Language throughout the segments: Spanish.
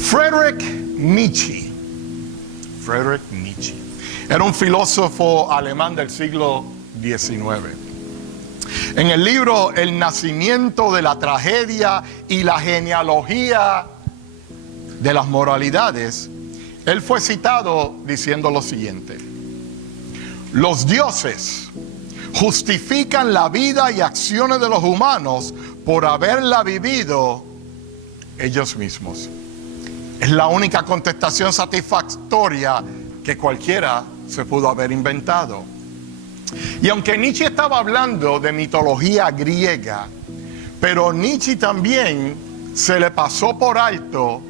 Friedrich Nietzsche. Friedrich Nietzsche. Era un filósofo alemán del siglo XIX. En el libro El nacimiento de la tragedia y la genealogía de las moralidades, él fue citado diciendo lo siguiente: los dioses justifican la vida y acciones de los humanos por haberla vivido ellos mismos. Es la única contestación satisfactoria que cualquiera se pudo haber inventado. Y aunque Nietzsche estaba hablando de mitología griega, pero Nietzsche también se le pasó por alto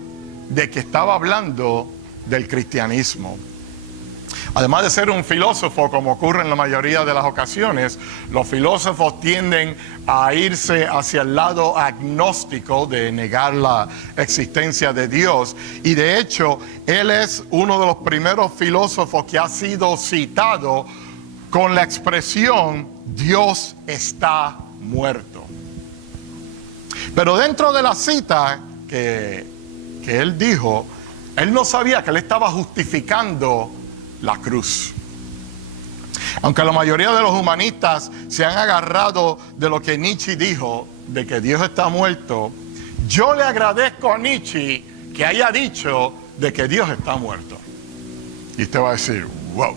de que estaba hablando del cristianismo. Además de ser un filósofo, como ocurre en la mayoría de las ocasiones, los filósofos tienden a irse hacia el lado agnóstico de negar la existencia de Dios. Y de hecho, él es uno de los primeros filósofos que ha sido citado con la expresión Dios está muerto. Pero dentro de la cita que él dijo, él no sabía que él estaba justificando la cruz. Aunque la mayoría de los humanistas se han agarrado de lo que Nietzsche dijo, de que Dios está muerto, yo le agradezco a Nietzsche que haya dicho de que Dios está muerto. Y usted va a decir, wow,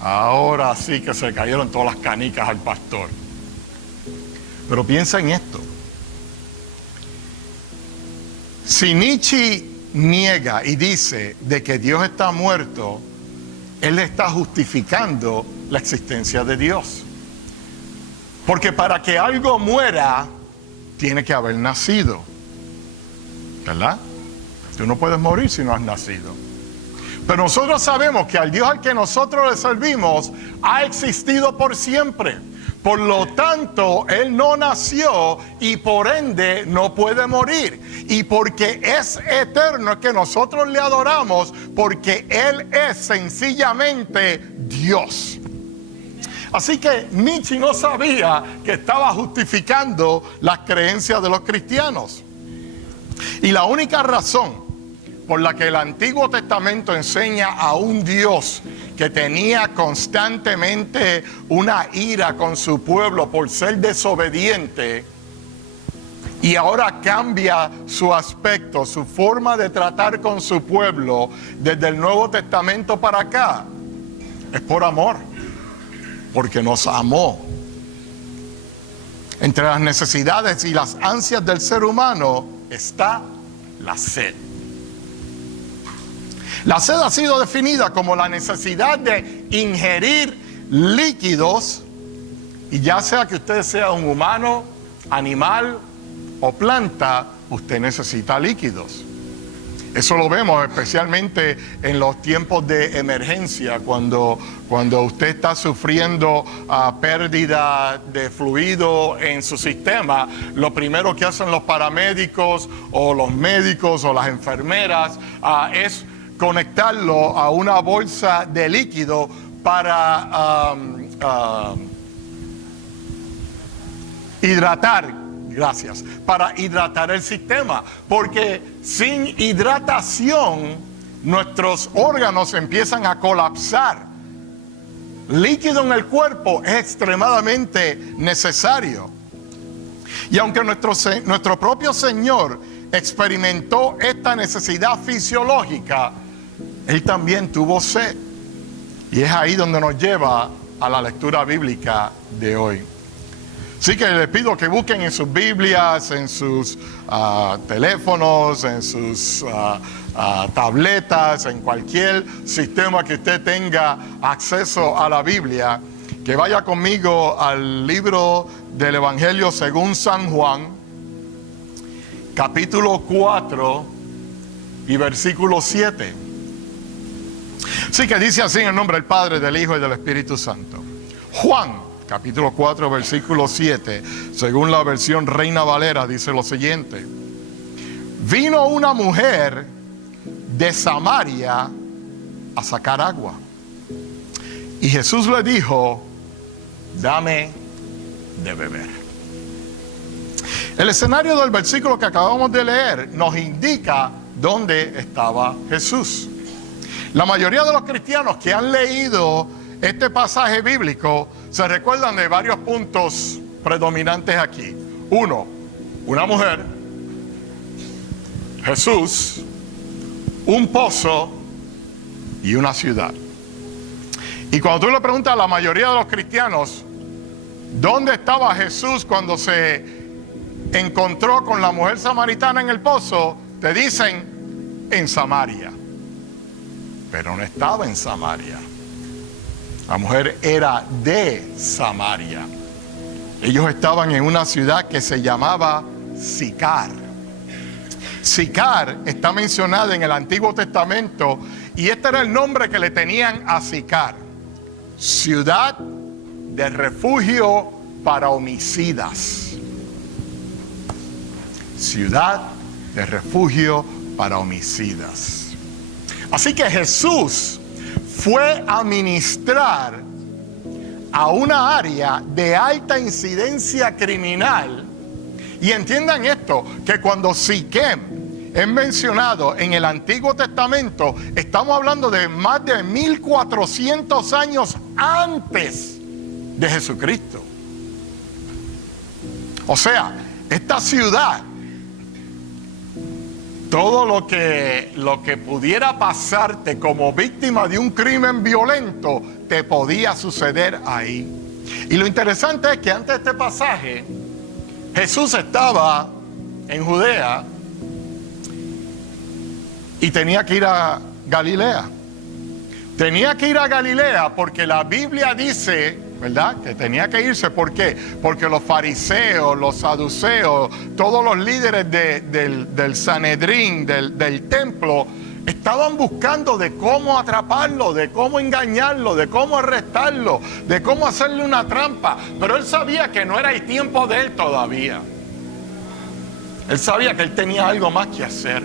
ahora sí que se cayeron todas las canicas al pastor. Pero piensa en esto. Si Nietzsche niega y dice de que Dios está muerto, él está justificando la existencia de Dios. Porque para que algo muera, tiene que haber nacido. ¿Verdad? Tú no puedes morir si no has nacido. Pero nosotros sabemos que al Dios al que nosotros le servimos ha existido por siempre. Por lo tanto, Él no nació y por ende no puede morir. Y porque es eterno es que nosotros le adoramos, porque Él es sencillamente Dios. Así que Nietzsche no sabía que estaba justificando las creencias de los cristianos. Y la única razón por la que el Antiguo Testamento enseña a un Dios que tenía constantemente una ira con su pueblo por ser desobediente, y ahora cambia su aspecto, su forma de tratar con su pueblo desde el Nuevo Testamento para acá, es por amor, porque nos amó. Entre las necesidades y las ansias del ser humano está la sed. La sed ha sido definida como la necesidad de ingerir líquidos, y ya sea que usted sea un humano, animal o planta, usted necesita líquidos. Eso lo vemos especialmente en los tiempos de emergencia, cuando usted está sufriendo pérdida de fluido en su sistema. Lo primero que hacen los paramédicos o los médicos o las enfermeras es conectarlo a una bolsa de líquido para para hidratar el sistema, porque sin hidratación nuestros órganos empiezan a colapsar. Líquido en el cuerpo es extremadamente necesario. Y aunque nuestro propio Señor experimentó esta necesidad fisiológica, Él también tuvo sed. Y es ahí donde nos lleva a la lectura bíblica de hoy. Así que les pido que busquen en sus Biblias, en sus teléfonos, en sus tabletas, en cualquier sistema que usted tenga acceso a la Biblia, que vaya conmigo al libro del Evangelio según San Juan, capítulo 4 y versículo 7. Así que dice así en el nombre del Padre, del Hijo y del Espíritu Santo. Juan, capítulo 4, versículo 7, según la versión Reina Valera, dice lo siguiente: vino una mujer de Samaria a sacar agua, y Jesús le dijo: dame de beber. El escenario del versículo que acabamos de leer nos indica dónde estaba Jesús. La mayoría de los cristianos que han leído este pasaje bíblico se recuerdan de varios puntos predominantes aquí. Uno, una mujer, Jesús, un pozo y una ciudad. Y cuando tú le preguntas a la mayoría de los cristianos dónde estaba Jesús cuando se encontró con la mujer samaritana en el pozo, te dicen en Samaria. Pero no estaba en Samaria. La mujer era de Samaria. Ellos estaban en una ciudad que se llamaba Sicar. Sicar está mencionada en el Antiguo Testamento y este era el nombre que le tenían a Sicar: ciudad de refugio para homicidas. Ciudad de refugio para homicidas. Así que Jesús fue a ministrar a una área de alta incidencia criminal. Y entiendan esto, que cuando Siquem es mencionado en el Antiguo Testamento, estamos hablando de más de 1400 años antes de Jesucristo. O sea, esta ciudad, todo lo que pudiera pasarte como víctima de un crimen violento, te podía suceder ahí. Y lo interesante es que antes de este pasaje, Jesús estaba en Judea y tenía que ir a Galilea. Tenía que ir a Galilea porque la Biblia dice, ¿verdad?, que tenía que irse. ¿Por qué? Porque los fariseos, los saduceos, todos los líderes del Sanedrín, del templo, estaban buscando de cómo atraparlo, de cómo engañarlo, de cómo arrestarlo, de cómo hacerle una trampa. Pero él sabía que no era el tiempo de él todavía. Él sabía que él tenía algo más que hacer.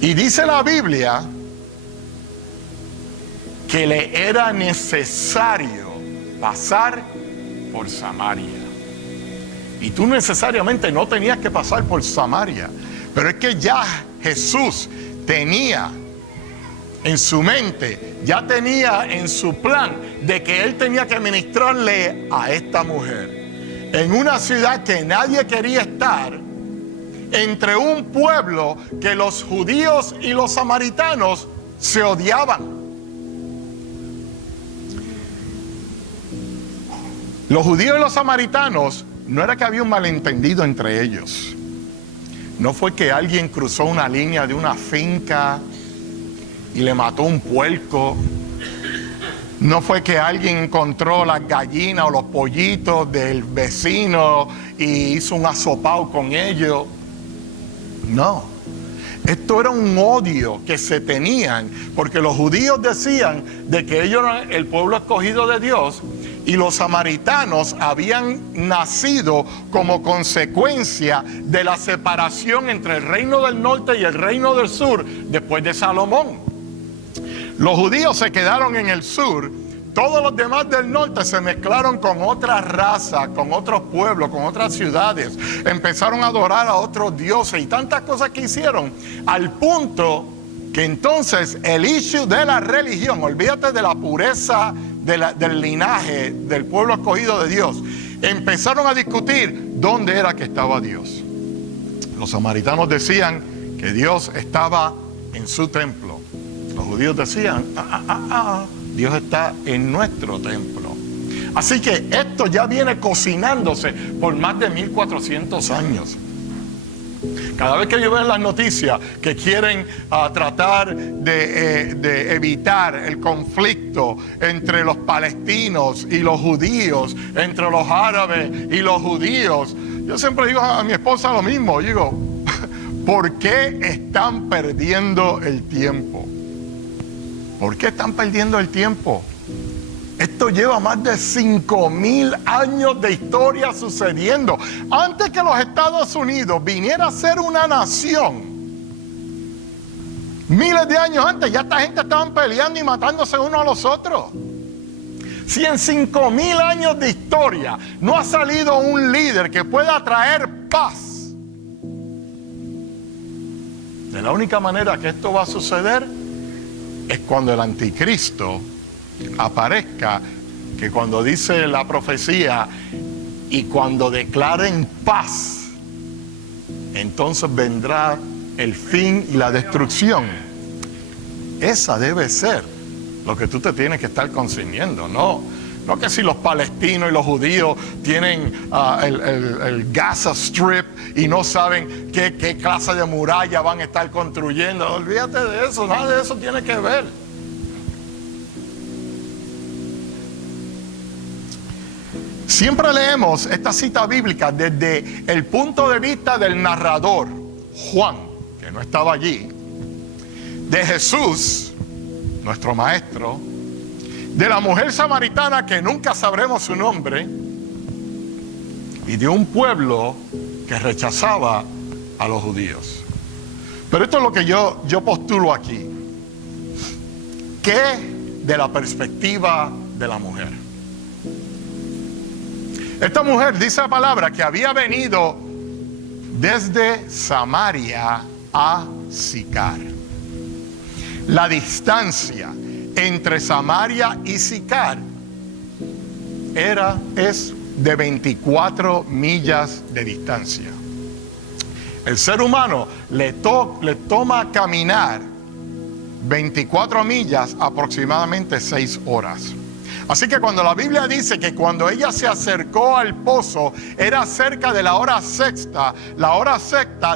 Y dice la Biblia que le era necesario pasar por Samaria. Y tú necesariamente no tenías que pasar por Samaria, pero es que ya Jesús tenía en su mente, ya tenía en su plan de que él tenía que ministrarle a esta mujer en una ciudad que nadie quería estar, entre un pueblo que los judíos y los samaritanos se odiaban. Los judíos y los samaritanos, no era que había un malentendido entre ellos. No fue que alguien cruzó una línea de una finca y le mató un puerco. No fue que alguien encontró las gallinas o los pollitos del vecino y hizo un asopao con ellos. No. Esto era un odio que se tenían porque los judíos decían de que ellos eran el pueblo escogido de Dios y los samaritanos habían nacido como consecuencia de la separación entre el reino del norte y el reino del sur después de Salomón. Los judíos se quedaron en el sur, todos los demás del norte se mezclaron con otras razas, con otros pueblos, con otras ciudades. Empezaron a adorar a otros dioses y tantas cosas que hicieron, al punto que entonces el issue de la religión, olvídate de la pureza del linaje del pueblo escogido de Dios, empezaron a discutir dónde era que estaba Dios. Los samaritanos decían que Dios estaba en su templo. Los judíos decían, Dios está en nuestro templo. Así que esto ya viene cocinándose por más de 1400 años. Cada vez que yo veo en las noticias que quieren tratar de evitar el conflicto entre los palestinos y los judíos, entre los árabes y los judíos, yo siempre digo a mi esposa lo mismo. Digo, ¿por qué están perdiendo el tiempo? ¿Por qué están perdiendo el tiempo? Esto lleva más de 5000 años de historia sucediendo. Antes que los Estados Unidos viniera a ser una nación, miles de años antes, ya esta gente estaban peleando y matándose unos a los otros. Si en 5000 años de historia no ha salido un líder que pueda traer paz, De la única manera que esto va a suceder es cuando el anticristo aparezca, que cuando dice la profecía, y cuando declaren paz, entonces vendrá el fin y la destrucción. Esa debe ser lo que tú te tienes que estar consumiendo, no que si los palestinos y los judíos tienen el Gaza Strip y no saben qué clase de muralla van a estar construyendo. Olvídate de eso, nada de eso tiene que ver. Siempre leemos esta cita bíblica desde el punto de vista del narrador, Juan, que no estaba allí, de Jesús, nuestro maestro, de la mujer samaritana que nunca sabremos su nombre, y de un pueblo que rechazaba a los judíos. Pero esto es lo que yo postulo aquí. ¿Qué de la perspectiva de la mujer? Esta mujer, dice la palabra, que había venido desde Samaria a Sicar. La distancia entre Samaria y Sicar es de 24 millas de distancia. El ser humano le toma caminar 24 millas, aproximadamente 6 horas. Así que cuando la Biblia dice que cuando ella se acercó al pozo era cerca de la hora sexta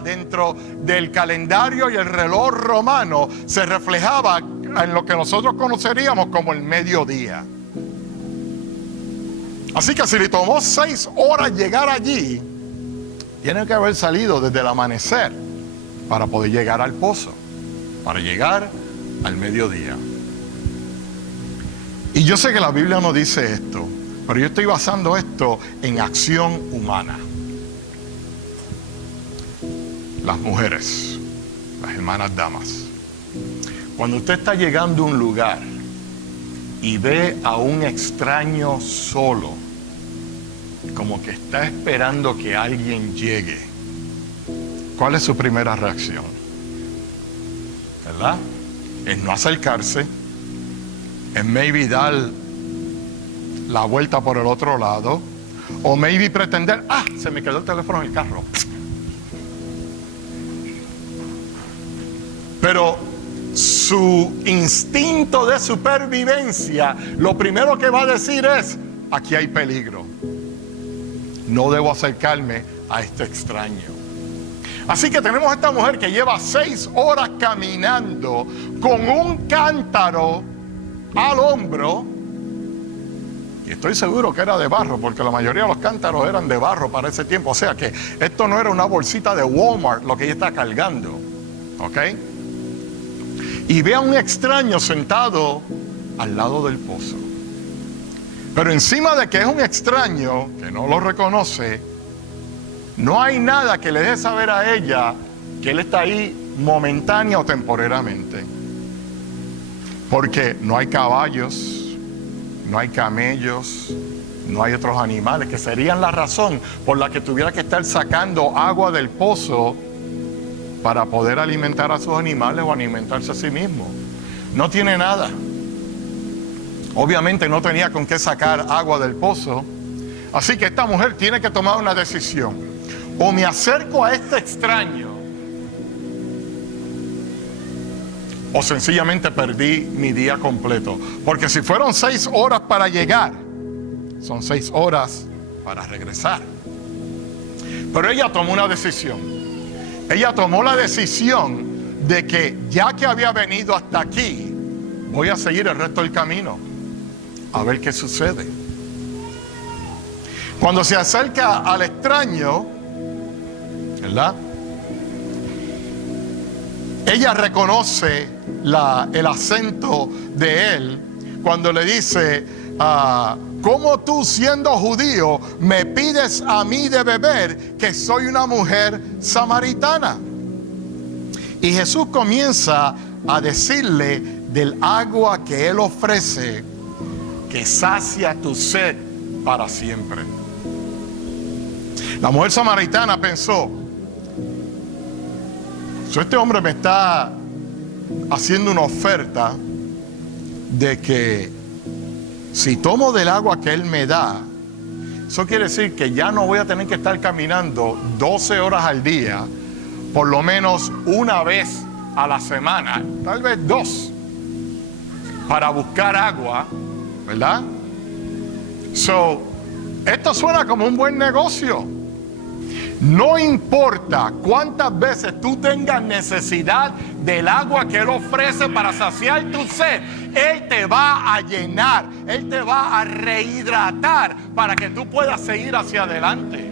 dentro del calendario y el reloj romano se reflejaba en lo que nosotros conoceríamos como el mediodía. Así que si le tomó 6 horas llegar allí, tiene que haber salido desde el amanecer para poder llegar al pozo, para llegar al mediodía. Y yo sé que la Biblia no dice esto, pero yo estoy basando esto en acción humana. Las mujeres, las hermanas damas, cuando usted está llegando a un lugar y ve a un extraño solo, como que está esperando que alguien llegue, ¿cuál es su primera reacción? ¿Verdad? Es no acercarse, es maybe dar la vuelta por el otro lado, o maybe pretender, se me quedó el teléfono en el carro. Pero su instinto de supervivencia, lo primero que va a decir es, aquí hay peligro, no debo acercarme a este extraño. Así que tenemos a esta mujer que lleva 6 horas caminando con un cántaro al hombro, y estoy seguro que era de barro, porque la mayoría de los cántaros eran de barro para ese tiempo. O sea que esto no era una bolsita de Walmart lo que ella está cargando, ¿ok? Y ve a un extraño sentado al lado del pozo. Pero encima de que es un extraño que no lo reconoce, no hay nada que le deje saber a ella que él está ahí momentánea o temporariamente. Porque no hay caballos, no hay camellos, no hay otros animales, que serían la razón por la que tuviera que estar sacando agua del pozo para poder alimentar a sus animales o alimentarse a sí mismo. No tiene nada. Obviamente no tenía con qué sacar agua del pozo. Así que esta mujer tiene que tomar una decisión. O me acerco a este extraño, o sencillamente perdí mi día completo. Porque si fueron 6 horas para llegar, son 6 horas para regresar. Pero ella tomó una decisión. Ella tomó la decisión de que ya que había venido hasta aquí, voy a seguir el resto del camino, a ver qué sucede. Cuando se acerca al extraño, ¿verdad? Ella reconoce el acento de él cuando le dice, ¿cómo tú siendo judío me pides a mí de beber que soy una mujer samaritana? Y Jesús comienza a decirle del agua que él ofrece, que sacia tu sed para siempre. La mujer samaritana pensó, Este hombre me está haciendo una oferta de que si tomo del agua que él me da, eso quiere decir que ya no voy a tener que estar caminando 12 horas al día, por lo menos una vez a la semana, tal vez 2, para buscar agua, ¿verdad? Esto suena como un buen negocio. No importa cuántas veces tú tengas necesidad del agua que Él ofrece para saciar tu sed, Él te va a llenar, Él te va a rehidratar para que tú puedas seguir hacia adelante.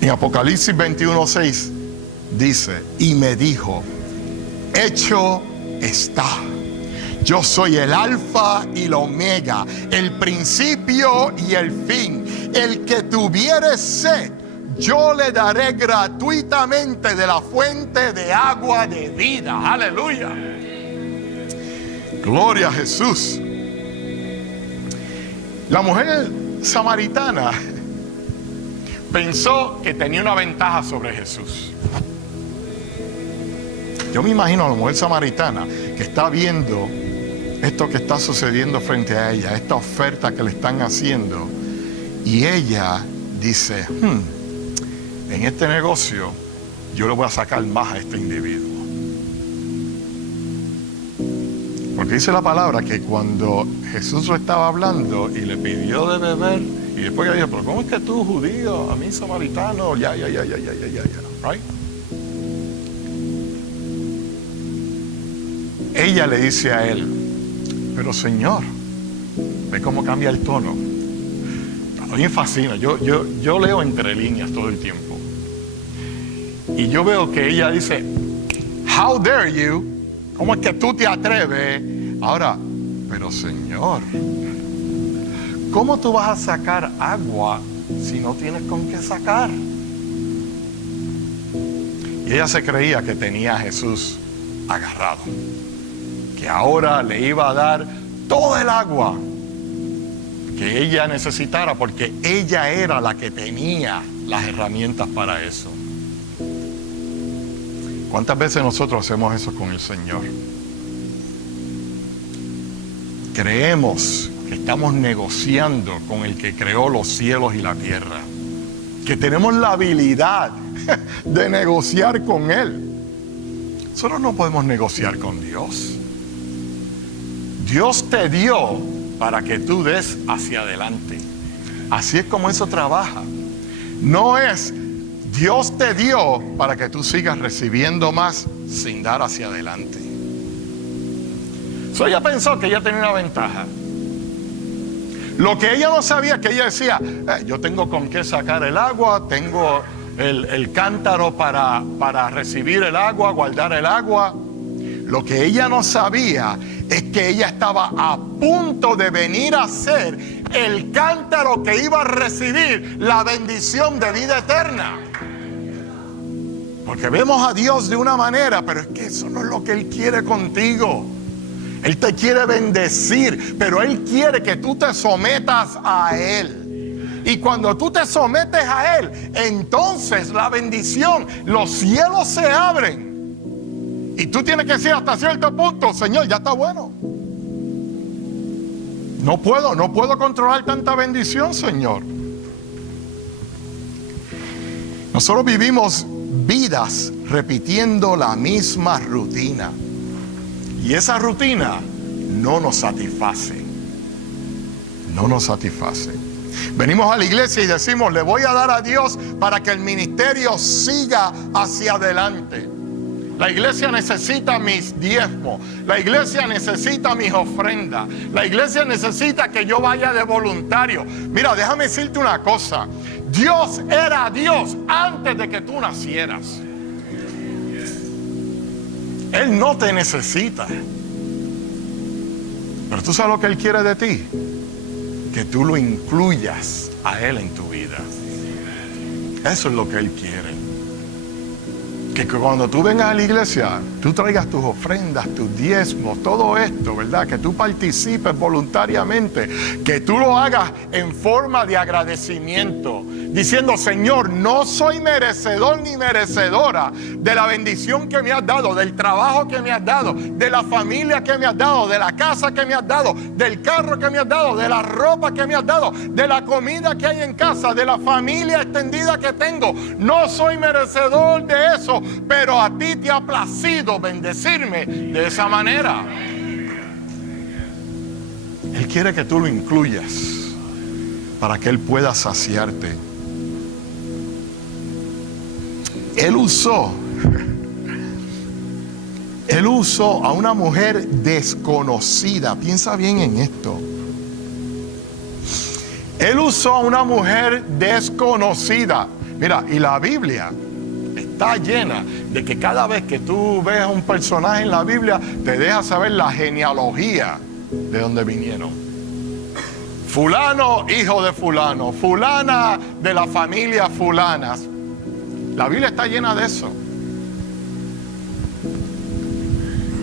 En Apocalipsis 21:6 dice, y me dijo, hecho está. Yo soy el alfa y la omega, el principio y el fin. El que tuviere sed, yo le daré gratuitamente de la fuente de agua de vida. Aleluya. Gloria a Jesús. La mujer samaritana pensó que tenía una ventaja sobre Jesús. Yo me imagino a la mujer samaritana que está viendo esto que está sucediendo frente a ella, esta oferta que le están haciendo, y ella dice, en este negocio yo le voy a sacar más a este individuo. Porque dice la palabra que cuando Jesús lo estaba hablando y le pidió de beber, y después ella dijo, pero ¿cómo es que tú, judío, a mí samaritano? Ya, right? Ella le dice a él, pero Señor, ve cómo cambia el tono. A mí me fascina, yo leo entre líneas todo el tiempo. Y yo veo que ella dice, how dare you, ¿cómo es que tú te atreves? Ahora, pero Señor, ¿cómo tú vas a sacar agua si no tienes con qué sacar? Y ella se creía que tenía a Jesús agarrado, que ahora le iba a dar todo el agua que ella necesitara, porque ella era la que tenía las herramientas para eso. ¿Cuántas veces nosotros hacemos eso con el Señor? Creemos que estamos negociando con el que creó los cielos y la tierra, que tenemos la habilidad de negociar con Él. Nosotros no podemos negociar con Dios. Dios te dio para que tú des hacia adelante. Así es como eso trabaja. No es Dios te dio para que tú sigas recibiendo más sin dar hacia adelante. Ella pensó que ella tenía una ventaja. Lo que ella no sabía, que ella decía, yo tengo con qué sacar el agua, tengo el cántaro para recibir el agua, guardar el agua. Lo que ella no sabía es que ella estaba a punto de venir a ser el cántaro que iba a recibir la bendición de vida eterna. Porque vemos a Dios de una manera, pero es que eso no es lo que Él quiere contigo. Él te quiere bendecir, pero Él quiere que tú te sometas a Él. Y cuando tú te sometes a Él, entonces la bendición, los cielos se abren. Y tú tienes que decir hasta cierto punto, Señor, ya está bueno. No puedo controlar tanta bendición, Señor. Nosotros vivimos vidas repitiendo la misma rutina. Y esa rutina no nos satisface. No nos satisface. Venimos a la iglesia y decimos, le voy a dar a Dios para que el ministerio siga hacia adelante. La iglesia necesita mis diezmos. La iglesia necesita mis ofrendas. La iglesia necesita que yo vaya de voluntario. Mira, déjame decirte una cosa. Dios era Dios antes de que tú nacieras. Él no te necesita. Pero tú sabes lo que Él quiere de ti. Que tú lo incluyas a Él en tu vida. Eso es lo que Él quiere. que cuando tú vengas a la iglesia, tú traigas tus ofrendas, tus diezmos, todo esto, ¿verdad? Que tú participes voluntariamente, que tú lo hagas en forma de agradecimiento, diciendo: Señor, no soy merecedor ni merecedora de la bendición que me has dado, del trabajo que me has dado, de la familia que me has dado, de la casa que me has dado, del carro que me has dado, de la ropa que me has dado, de la comida que hay en casa, de la familia extendida que tengo. No soy merecedor de eso, pero a ti te ha placido bendecirme de esa manera. Él quiere que tú lo incluyas para que Él pueda saciarte. Él usó a una mujer desconocida. Piensa bien en esto. Él usó a una mujer desconocida. Mira, y la Biblia está llena de que cada vez que tú ves a un personaje en la Biblia, te deja saber la genealogía de dónde vinieron. Fulano, hijo de fulano, fulana de la familia fulanas. La Biblia está llena de eso.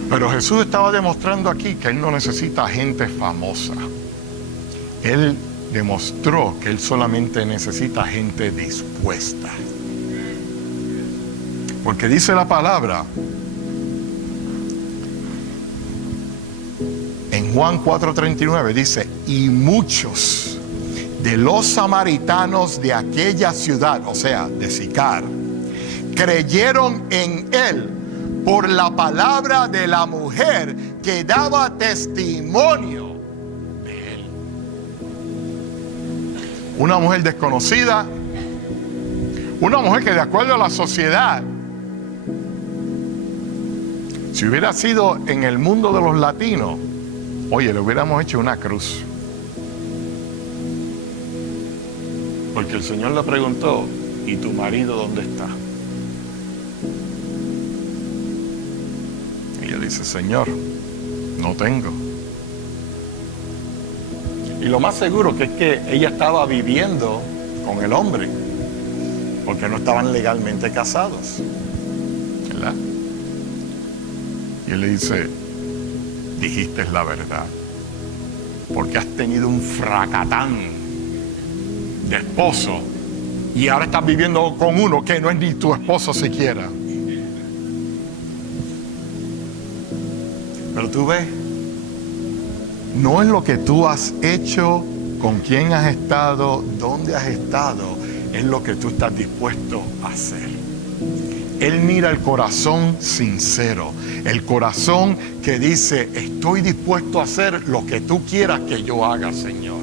Pero Jesús estaba demostrando aquí que Él no necesita gente famosa. Él demostró que Él solamente necesita gente dispuesta. Porque dice la palabra en Juan 4:39, dice: y muchos de los samaritanos de aquella ciudad, o sea, de Sicar, creyeron en Él por la palabra de la mujer que daba testimonio de Él. Una mujer desconocida, una mujer que de acuerdo a la sociedad, si hubiera sido en el mundo de los latinos, oye, le hubiéramos hecho una cruz. Porque el Señor le preguntó: ¿y tu marido dónde está? Y ella dice: Señor, no tengo. Y lo más seguro que es que ella estaba viviendo con el hombre, porque no estaban legalmente casados, ¿verdad? Y él le dice: dijiste la verdad, porque has tenido un fracatán de esposo y ahora estás viviendo con uno que no es ni tu esposo siquiera. Pero tú ves, no es lo que tú has hecho, con quién has estado, dónde has estado, es lo que tú estás dispuesto a hacer. Él mira el corazón sincero, el corazón que dice: estoy dispuesto a hacer lo que tú quieras que yo haga, Señor.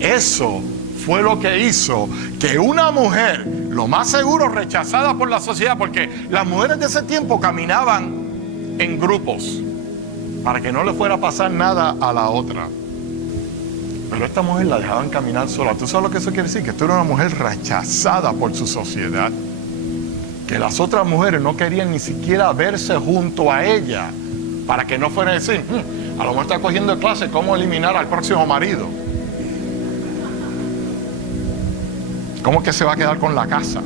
Eso fue lo que hizo que una mujer, lo más seguro rechazada por la sociedad, porque las mujeres de ese tiempo caminaban en grupos para que no le fuera a pasar nada a la otra. Pero esta mujer la dejaban caminar sola. ¿Tú sabes lo que eso quiere decir? Que tú eras una mujer rechazada por su sociedad, que las otras mujeres no querían ni siquiera verse junto a ella, para que no fuera a decir: a lo mejor está cogiendo clase cómo eliminar al próximo marido. ¿Cómo es que se va a quedar con la casa?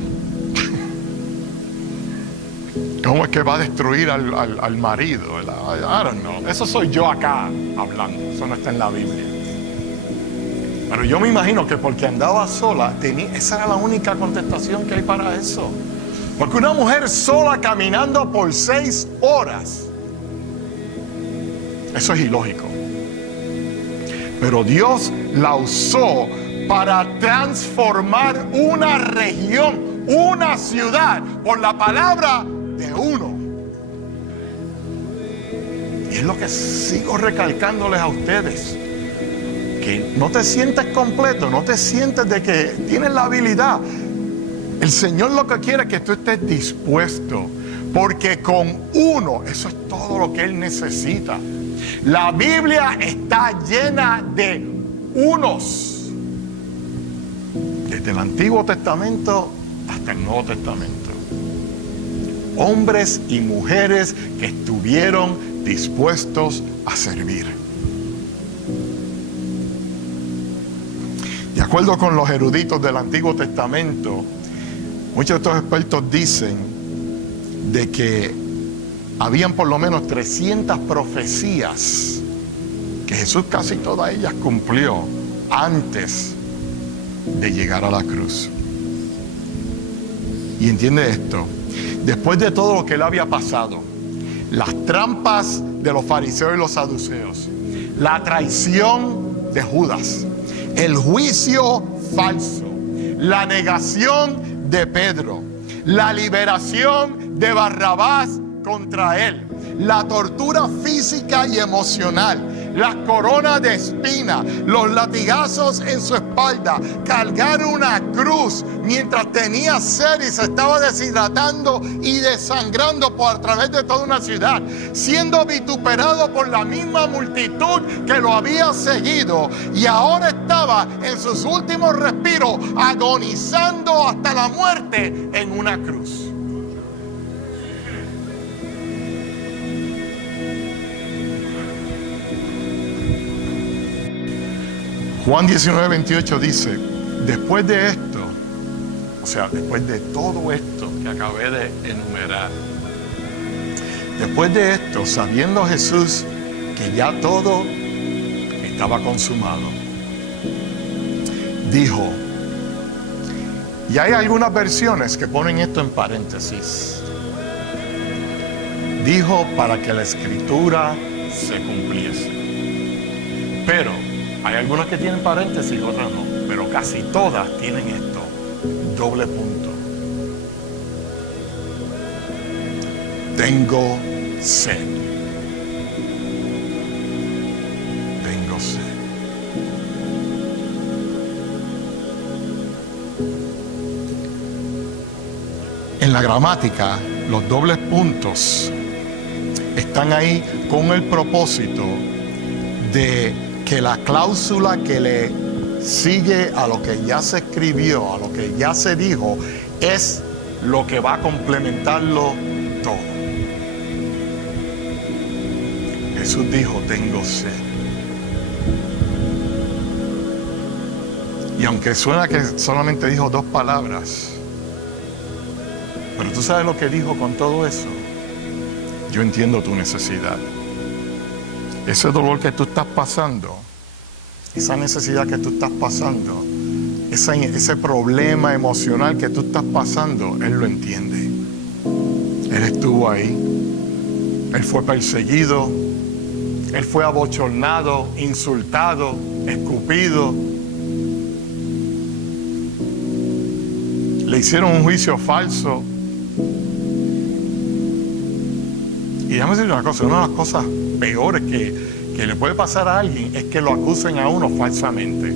¿Cómo es que va a destruir al marido? I don't know. Eso soy yo acá hablando. Eso no está en la Biblia. Pero yo me imagino que porque andaba sola, esa era la única contestación que hay para eso. Porque una mujer sola caminando por 6 horas, eso es ilógico. Pero Dios la usó para transformar una región, una ciudad, por la palabra de uno. Y es lo que sigo recalcándoles a ustedes: que no te sientes completo, no te sientes de que tienes la habilidad. El Señor lo que quiere es que tú estés dispuesto, porque con uno, eso es todo lo que Él necesita. La Biblia está llena de unos, desde el Antiguo Testamento hasta el Nuevo Testamento. Hombres y mujeres que estuvieron dispuestos a servir. De acuerdo con los eruditos del Antiguo Testamento, Muchos de estos expertos dicen de que habían por lo menos 300 profecías que Jesús casi todas ellas cumplió antes de llegar a la cruz. Y entiende esto, después de todo lo que él había pasado, las trampas de los fariseos y los saduceos, la traición de Judas, el juicio falso, la negación de Pedro, la liberación de Barrabás contra él, la tortura física y emocional, las coronas de espina, los latigazos en su espalda, cargar una cruz mientras tenía sed y se estaba deshidratando y desangrando por a través de toda una ciudad, siendo vituperado por la misma multitud que lo había seguido, y ahora estaba en sus últimos respiros agonizando hasta la muerte en una cruz. Juan 19:28 dice, después de esto, o sea, después de todo esto que acabé de enumerar, después de esto, sabiendo Jesús que ya todo estaba consumado, dijo, y hay algunas versiones que ponen esto en paréntesis, dijo para que la escritura se cumpliese. Pero hay algunas que tienen paréntesis y otras no, pero casi todas tienen esto, doble punto. Tengo sed. Tengo sed. En la gramática, los dobles puntos están ahí con el propósito de que la cláusula que le sigue a lo que ya se escribió, a lo que ya se dijo, es lo que va a complementarlo todo. Jesús dijo, tengo sed. Y aunque suena que solamente dijo 2 palabras, pero tú sabes lo que dijo con todo eso. Yo entiendo tu necesidad. Ese dolor que tú estás pasando, esa necesidad que tú estás pasando, ese problema emocional que tú estás pasando, Él lo entiende. Él estuvo ahí. Él fue perseguido. Él fue abochornado, insultado, escupido. Le hicieron un juicio falso. Y déjame decir una cosa, una de las cosas peores que le puede pasar a alguien es que lo acusen a uno falsamente.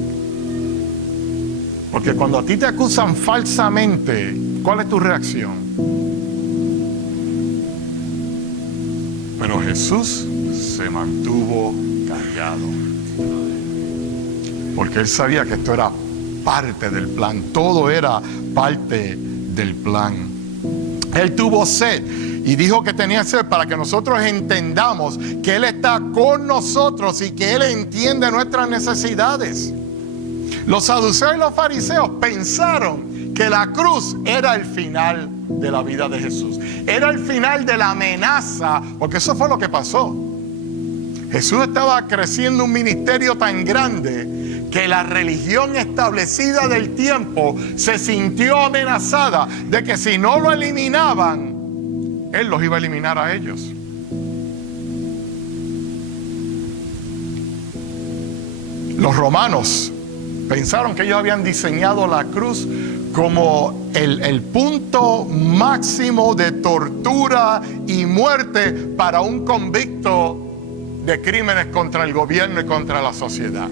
Porque cuando a ti te acusan falsamente, ¿cuál es tu reacción? Pero Jesús se mantuvo callado. Porque él sabía que esto era parte del plan, todo era parte del plan. Él tuvo sed. Y dijo que tenía sed para que nosotros entendamos que Él está con nosotros y que Él entiende nuestras necesidades. Los saduceos y los fariseos pensaron que la cruz era el final de la vida de Jesús. Era el final de la amenaza, porque eso fue lo que pasó. Jesús estaba creciendo un ministerio tan grande que la religión establecida del tiempo se sintió amenazada de que si no lo eliminaban, Él los iba a eliminar a ellos. Los romanos pensaron que ellos habían diseñado la cruz como el punto máximo de tortura y muerte para un convicto de crímenes contra el gobierno y contra la sociedad.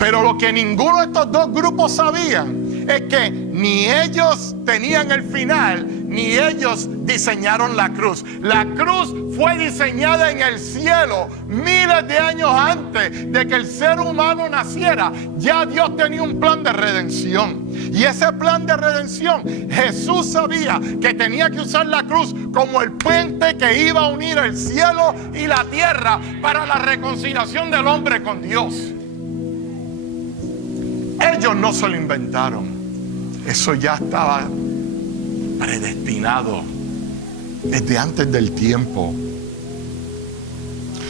Pero lo que ninguno de estos dos grupos sabían es que ni ellos tenían el final, ni ellos diseñaron la cruz. La cruz fue diseñada en el cielo miles de años antes de que el ser humano naciera. Ya Dios tenía un plan de redención. Y ese plan de redención, Jesús sabía que tenía que usar la cruz como el puente que iba a unir el cielo y la tierra para la reconciliación del hombre con Dios. Ellos no se lo inventaron. Eso ya estaba predestinado desde antes del tiempo.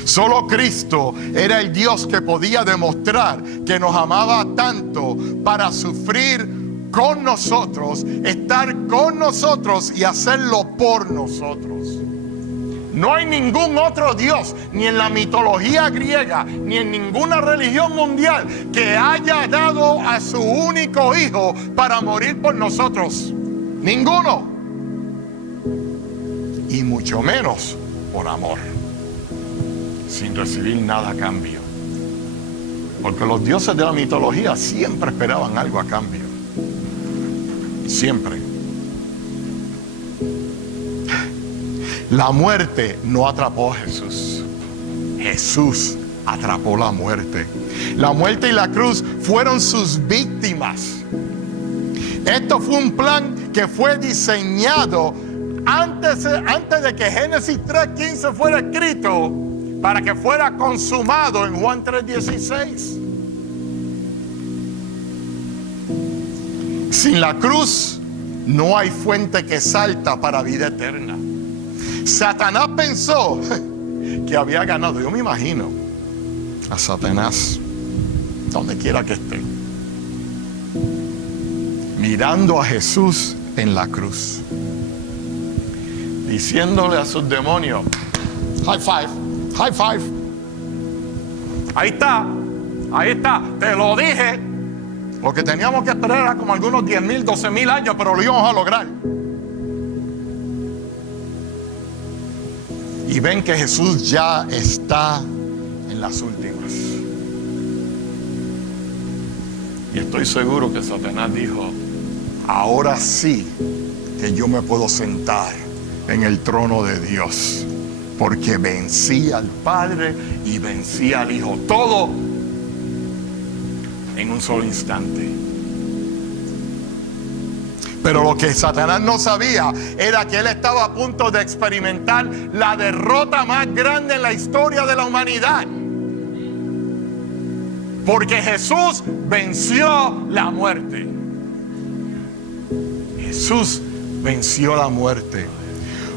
Solo Cristo era el Dios que podía demostrar que nos amaba tanto para sufrir con nosotros, estar con nosotros y hacerlo por nosotros. No hay ningún otro Dios, ni en la mitología griega, ni en ninguna religión mundial, que haya dado a su único hijo para morir por nosotros. Ninguno. Y mucho menos por amor, sin recibir nada a cambio. Porque los dioses de la mitología siempre esperaban algo a cambio. Siempre. La muerte no atrapó a Jesús. Jesús atrapó la muerte. La muerte y la cruz fueron sus víctimas. Esto fue un plan que fue diseñado antes de que Génesis 3:15 fuera escrito, para que fuera consumado en Juan 3:16. Sin la cruz no hay fuente que salta para vida eterna. Satanás pensó que había ganado. Yo me imagino a Satanás, donde quiera que esté, mirando a Jesús en la cruz, diciéndole a sus demonios: high five, high five. Ahí está, te lo dije. Porque teníamos que esperar a como algunos 10,000, 12,000 años, pero lo íbamos a lograr. Y ven que Jesús ya está en las últimas. Y estoy seguro que Satanás dijo: ahora sí que yo me puedo sentar en el trono de Dios, porque vencí al Padre y vencí al Hijo, todo en un solo instante. Pero lo que Satanás no sabía era que él estaba a punto de experimentar la derrota más grande en la historia de la humanidad. Porque Jesús venció la muerte. Jesús venció la muerte.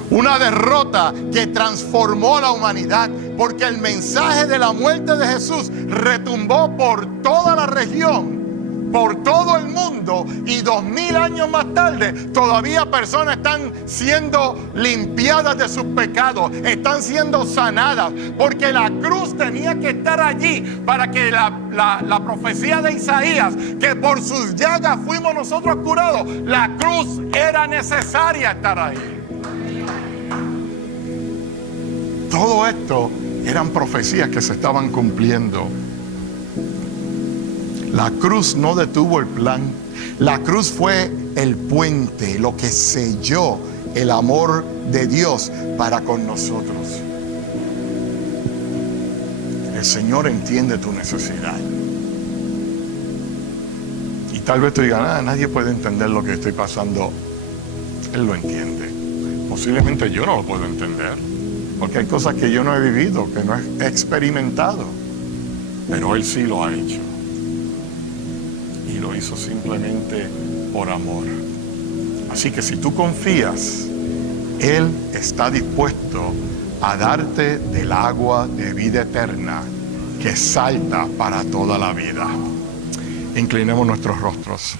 Una derrota que transformó a la humanidad, porque el mensaje de la muerte de Jesús retumbó por toda la región, por todo el mundo, y 2,000 años más tarde todavía personas están siendo limpiadas de sus pecados, están siendo sanadas, porque la cruz tenía que estar allí para que la profecía de Isaías, que por sus llagas fuimos nosotros curados, la cruz era necesaria estar ahí. Todo esto eran profecías que se estaban cumpliendo. La cruz no detuvo el plan. La cruz fue el puente, lo que selló el amor de Dios para con nosotros. El Señor entiende tu necesidad. Y tal vez tú digas: nadie puede entender lo que estoy pasando. Él lo entiende. Posiblemente yo no lo puedo entender, porque hay cosas que yo no he vivido, que no he experimentado. Pero Él sí lo ha hecho. Y lo hizo simplemente por amor. Así que si tú confías, Él está dispuesto a darte del agua de vida eterna que salta para toda la vida. Inclinemos nuestros rostros.